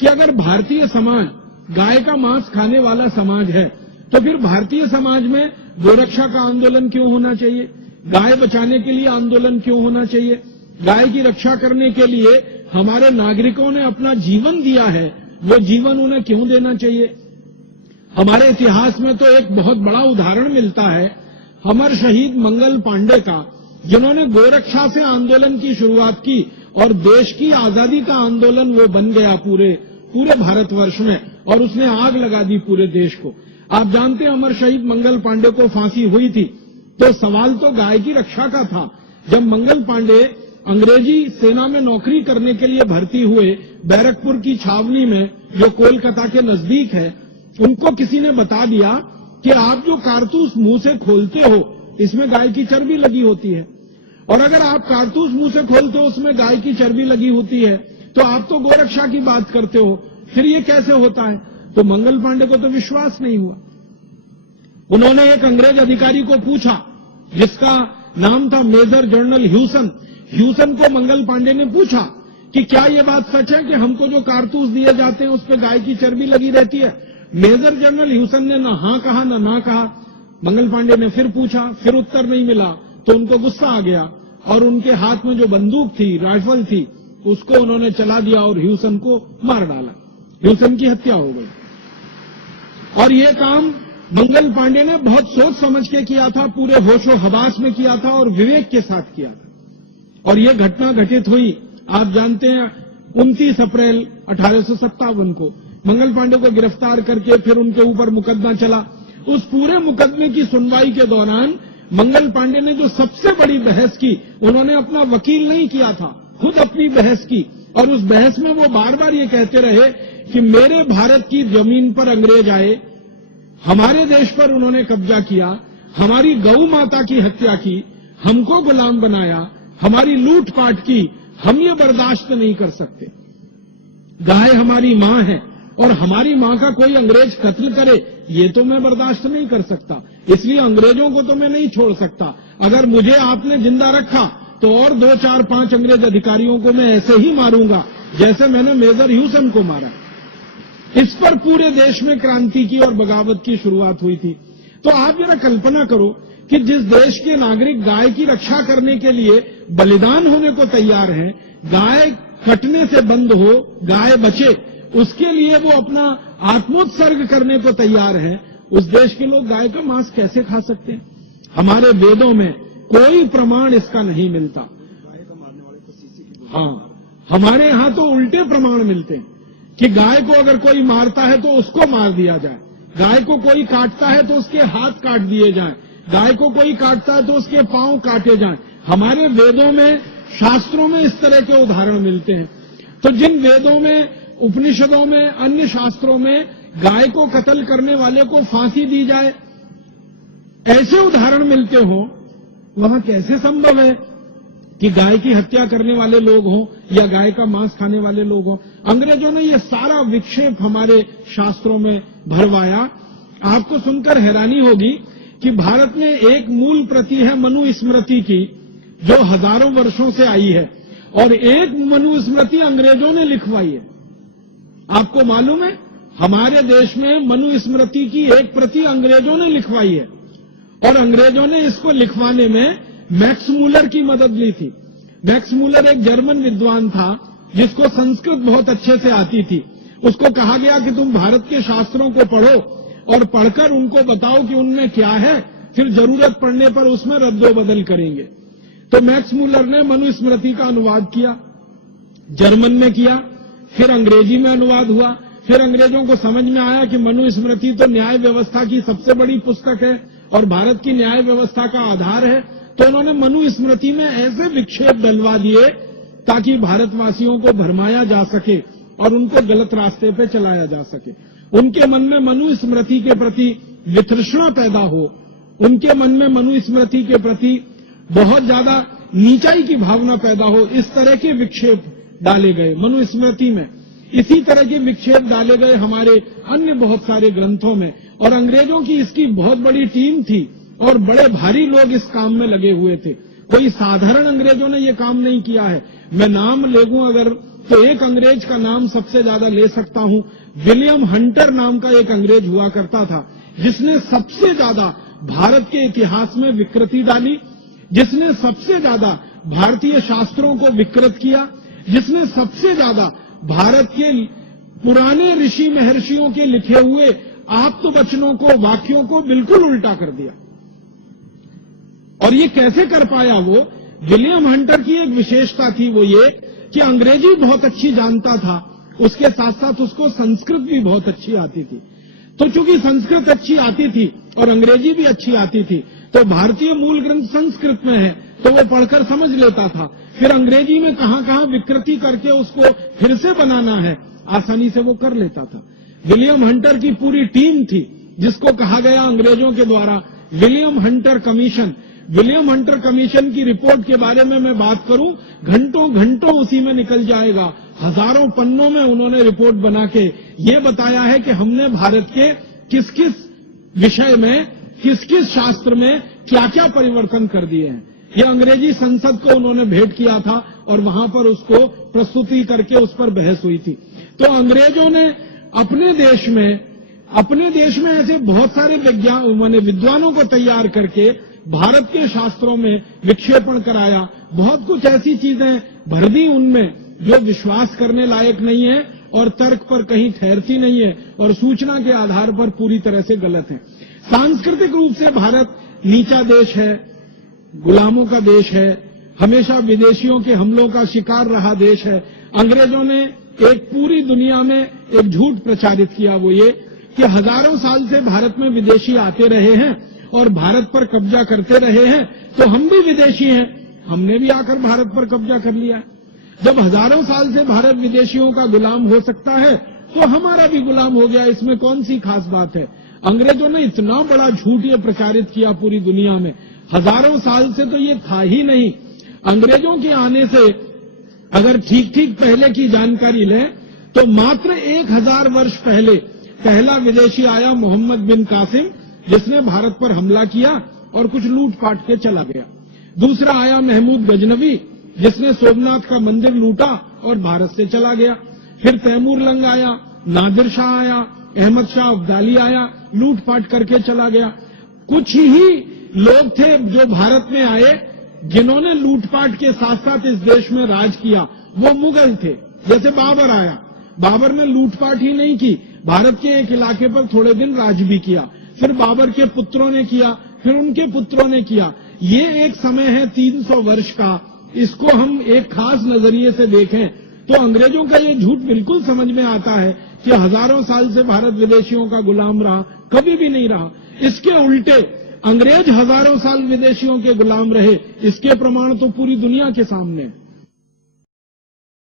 कि अगर भारतीय समाज गाय का मांस खाने वाला समाज है तो फिर भारतीय समाज में गोरक्षा का आंदोलन क्यों होना चाहिए, गाय बचाने के लिए आंदोलन क्यों होना चाहिए, गाय की रक्षा करने के लिए हमारे नागरिकों ने अपना जीवन दिया है, वो जीवन उन्हें क्यों देना चाहिए। हमारे इतिहास में तो एक बहुत बड़ा उदाहरण मिलता है अमर शहीद मंगल पांडे का, जिन्होंने गोरक्षा से आंदोलन की शुरुआत की और देश की आजादी का आंदोलन वो बन गया पूरे भारतवर्ष में, और उसने आग लगा दी पूरे देश को। आप जानते हैं अमर शहीद मंगल पांडे को फांसी हुई थी तो सवाल तो गाय की रक्षा का था। जब मंगल पांडे अंग्रेजी सेना में नौकरी करने के लिए भर्ती हुए बैरकपुर की छावनी में, जो कोलकाता के नजदीक है, उनको किसी ने बता दिया कि आप जो कारतूस मुंह से खोलते हो इसमें गाय की चर्बी लगी होती है, और अगर आप कारतूस मुंह से खोलते हो उसमें गाय की चर्बी लगी होती है तो आप तो गोरक्षा की बात करते हो, फिर ये कैसे होता है। तो मंगल पांडे को तो विश्वास नहीं हुआ। उन्होंने एक अंग्रेज अधिकारी को पूछा जिसका नाम था मेजर जनरल ह्यूसन को मंगल पांडे ने पूछा कि क्या ये बात सच है कि हमको जो कारतूस दिए जाते हैं उस पर गाय की चर्बी लगी रहती है। मेजर जनरल ह्यूसन ने न हाँ कहा न ना कहा। मंगल पांडे ने फिर पूछा, फिर उत्तर नहीं मिला तो उनको गुस्सा आ गया और उनके हाथ में जो बंदूक थी, राइफल थी, उसको उन्होंने चला दिया और ह्यूसन को मार डाला। ह्यूसन की हत्या हो गई। और ये काम मंगल पांडे ने बहुत सोच समझ के किया था, पूरे होशो हवास में किया था और विवेक के साथ किया था। और ये घटना घटित हुई, आप जानते हैं 29 अप्रैल 1857 को मंगल पांडे को गिरफ्तार करके फिर उनके ऊपर मुकदमा चला। उस पूरे मुकदमे की सुनवाई के दौरान मंगल पांडे ने जो सबसे बड़ी बहस की, उन्होंने अपना वकील नहीं किया था, खुद अपनी बहस की, और उस बहस में वो बार बार ये कहते रहे कि मेरे भारत की जमीन पर अंग्रेज आए, हमारे देश पर उन्होंने कब्जा किया, हमारी गौ माता की हत्या की, हमको गुलाम बनाया, हमारी लूटपाट की, हम ये बर्दाश्त नहीं कर सकते। गाय हमारी मां है और हमारी मां का कोई अंग्रेज कत्ल करे ये तो मैं बर्दाश्त नहीं कर सकता, इसलिए अंग्रेजों को तो मैं नहीं छोड़ सकता। अगर मुझे आपने जिंदा रखा तो और 2, 4, 5 अंग्रेज अधिकारियों को मैं ऐसे ही मारूंगा जैसे मैंने मेजर ह्यूसन को मारा। इस पर पूरे देश में क्रांति की और बगावत की शुरुआत हुई थी। तो आप जरा कल्पना करो कि जिस देश के नागरिक गाय की रक्षा करने के लिए बलिदान होने को तैयार हैं, गाय कटने से बंद हो, गाय बचे, उसके लिए वो अपना आत्मोत्सर्ग करने को तैयार है, उस देश के लोग गाय का मांस कैसे खा सकते हैं। हमारे वेदों में कोई प्रमाण इसका नहीं मिलता। हाँ, हमारे यहां तो उल्टे प्रमाण मिलते हैं कि गाय को अगर कोई मारता है तो उसको मार दिया जाए, गाय को कोई काटता है तो उसके हाथ काट दिए जाएं, गाय को कोई काटता है तो उसके पांव काटे जाएं। हमारे वेदों में, शास्त्रों में इस तरह के उदाहरण मिलते हैं। तो जिन वेदों में, उपनिषदों में, अन्य शास्त्रों में गाय को कत्ल करने वाले को फांसी दी जाए, ऐसे उदाहरण मिलते हो, वहां कैसे संभव है कि गाय की हत्या करने वाले लोग हों या गाय का मांस खाने वाले लोग हों। अंग्रेजों ने ये सारा विक्षेप हमारे शास्त्रों में भरवाया। आपको सुनकर हैरानी होगी कि भारत में एक मूल प्रति है मनुस्मृति की, जो हजारों वर्षों से आई है, और एक मनुस्मृति अंग्रेजों ने लिखवाई है। आपको मालूम है, हमारे देश में मनुस्मृति की एक प्रति अंग्रेजों ने लिखवाई है, और अंग्रेजों ने इसको लिखवाने में मैक्स मूलर की मदद ली थी। मैक्स मूलर एक जर्मन विद्वान था जिसको संस्कृत बहुत अच्छे से आती थी। उसको कहा गया कि तुम भारत के शास्त्रों को पढ़ो और पढ़कर उनको बताओ कि उनमें क्या है, फिर जरूरत पड़ने पर उसमें रद्दो-बदल करेंगे। तो मैक्स मूलर ने मनुस्मृति का अनुवाद किया, जर्मन में किया, फिर अंग्रेजी में अनुवाद हुआ। फिर अंग्रेजों को समझ में आया कि मनुस्मृति तो न्याय व्यवस्था की सबसे बड़ी पुस्तक है और भारत की न्याय व्यवस्था का आधार है, तो उन्होंने मनुस्मृति में ऐसे विक्षेप डलवा दिए ताकि भारतवासियों को भरमाया जा सके और उनको गलत रास्ते पे चलाया जा सके। उनके मन में मनुस्मृति के प्रति वितृष्णा पैदा हो, उनके मन में मनुस्मृति के प्रति बहुत ज्यादा नीचाई की भावना पैदा हो, इस तरह के विक्षेप डाले गए मनुस्मृति में। इसी तरह के विक्षेप डाले गए हमारे अन्य बहुत सारे ग्रंथों में, और अंग्रेजों की इसकी बहुत बड़ी टीम थी और बड़े भारी लोग इस काम में लगे हुए थे। कोई साधारण अंग्रेजों ने ये काम नहीं किया है। मैं नाम ले लूं अगर तो एक अंग्रेज का नाम सबसे ज्यादा ले सकता हूं। विलियम हंटर नाम का एक अंग्रेज हुआ करता था, जिसने सबसे ज्यादा भारत के इतिहास में विकृति डाली, जिसने सबसे ज्यादा भारतीय शास्त्रों को विकृत किया, जिसने सबसे ज्यादा भारत के पुराने ऋषि महर्षियों के लिखे हुए आप्तवचनों को, वाक्यों को बिल्कुल उल्टा कर दिया। और ये कैसे कर पाया वो? विलियम हंटर की एक विशेषता थी, वो ये कि अंग्रेजी बहुत अच्छी जानता था, उसके साथ साथ उसको संस्कृत भी बहुत अच्छी आती थी। तो चूंकि संस्कृत अच्छी आती थी और अंग्रेजी भी अच्छी आती थी, तो भारतीय मूल ग्रंथ संस्कृत में है तो वो पढ़कर समझ लेता था। फिर अंग्रेजी में कहां कहां विकृति करके उसको फिर से बनाना है, आसानी से वो कर लेता था। विलियम हंटर की पूरी टीम थी, जिसको कहा गया अंग्रेजों के द्वारा William Hunter commission. William Hunter commission की रिपोर्ट के बारे में मैं बात करूं, घंटों घंटों उसी में निकल जाएगा। हजारों पन्नों में उन्होंने रिपोर्ट बना के ये बताया है कि हमने भारत के किस किस विषय में, किस किस शास्त्र में क्या क्या परिवर्तन कर दिए हैं। ये अंग्रेजी संसद को उन्होंने भेंट किया था और वहां पर उसको प्रस्तुति करके उस पर बहस हुई थी। तो अंग्रेजों ने अपने देश में ऐसे बहुत सारे विद्वानों को तैयार करके भारत के शास्त्रों में विक्षेपण कराया। बहुत कुछ ऐसी चीजें भर दी उनमें जो विश्वास करने लायक नहीं है और तर्क पर कहीं ठहरती नहीं है और सूचना के आधार पर पूरी तरह से गलत है। सांस्कृतिक रूप से भारत नीचा देश है, गुलामों का देश है, हमेशा विदेशियों के हमलों का शिकार रहा देश है। अंग्रेजों ने एक पूरी दुनिया में एक झूठ प्रचारित किया, वो ये कि हजारों साल से भारत में विदेशी आते रहे हैं और भारत पर कब्जा करते रहे हैं, तो हम भी विदेशी हैं, हमने भी आकर भारत पर कब्जा कर लिया। जब हजारों साल से भारत विदेशियों का गुलाम हो सकता है तो हमारा भी गुलाम हो गया, इसमें कौन सी खास बात है। अंग्रेजों ने इतना बड़ा झूठ ये प्रचारित किया पूरी दुनिया में, हजारों साल से तो ये था ही नहीं। अंग्रेजों के आने से अगर ठीक ठीक पहले की जानकारी लें तो मात्र 1000 वर्ष पहले पहला विदेशी आया मोहम्मद बिन कासिम, जिसने भारत पर हमला किया और कुछ लूटपाट के चला गया। दूसरा आया महमूद गजनवी, जिसने सोमनाथ का मंदिर लूटा और भारत से चला गया। फिर तैमूर लंग आया, नादिर शाह आया, अहमद शाह अब्दाली आया, लूटपाट करके चला गया। कुछ ही लोग थे जो भारत में आए जिन्होंने लूटपाट के साथ साथ इस देश में राज किया, वो मुगल थे। जैसे बाबर आया, बाबर ने लूटपाट ही नहीं की, भारत के एक इलाके पर थोड़े दिन राज भी किया। फिर बाबर के पुत्रों ने किया, फिर उनके पुत्रों ने किया। ये एक समय है 300 वर्ष का, इसको हम एक खास नजरिए से देखें तो अंग्रेजों का ये झूठ बिल्कुल समझ में आता है कि हजारों साल से भारत विदेशियों का गुलाम रहा, कभी भी नहीं रहा। इसके उल्टे अंग्रेज हजारों साल विदेशियों के गुलाम रहे, इसके प्रमाण तो पूरी दुनिया के सामने है।